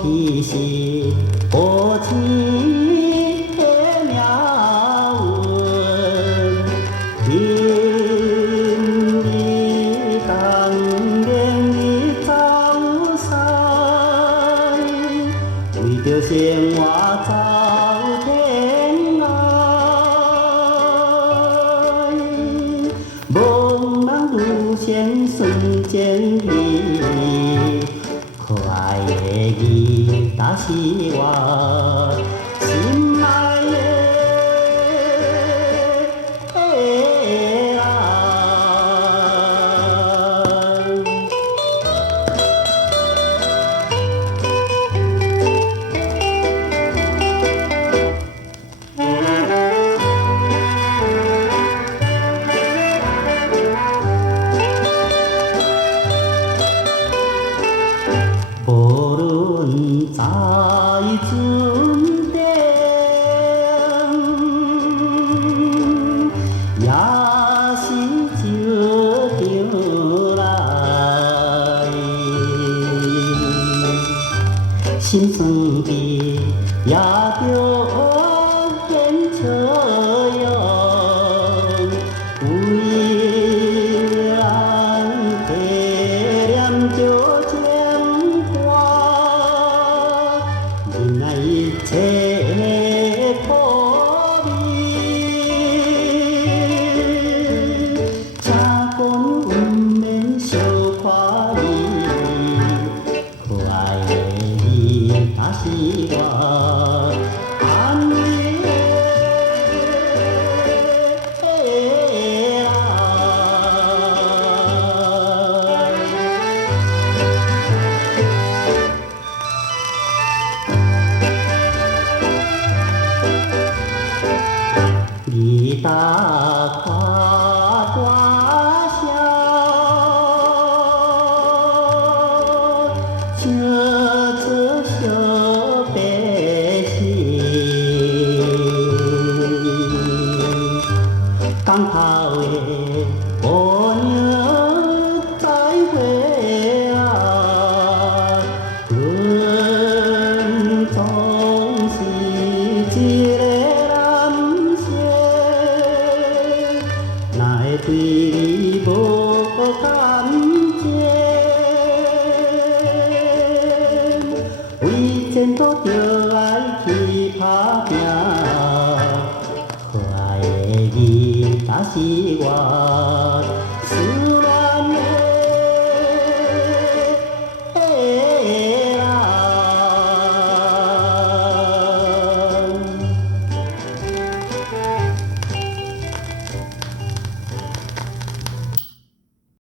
其实无情的命运，今日当年日走散，为着生活走天涯。无人愈现瞬间里，可爱的伊，才是我心爱的人。无论在船顶，也是石场内，心酸比也着变笑容，为人体念着情歌，忍耐一切苦味，请讲阮免小看伊，可爱的伊，才是我安慰的你大夸大笑，笑出小白心，港头的姑娘再会啊，阮总是一个哪会对你无感情？为前途着爱去打拼，可爱的伊，才是我。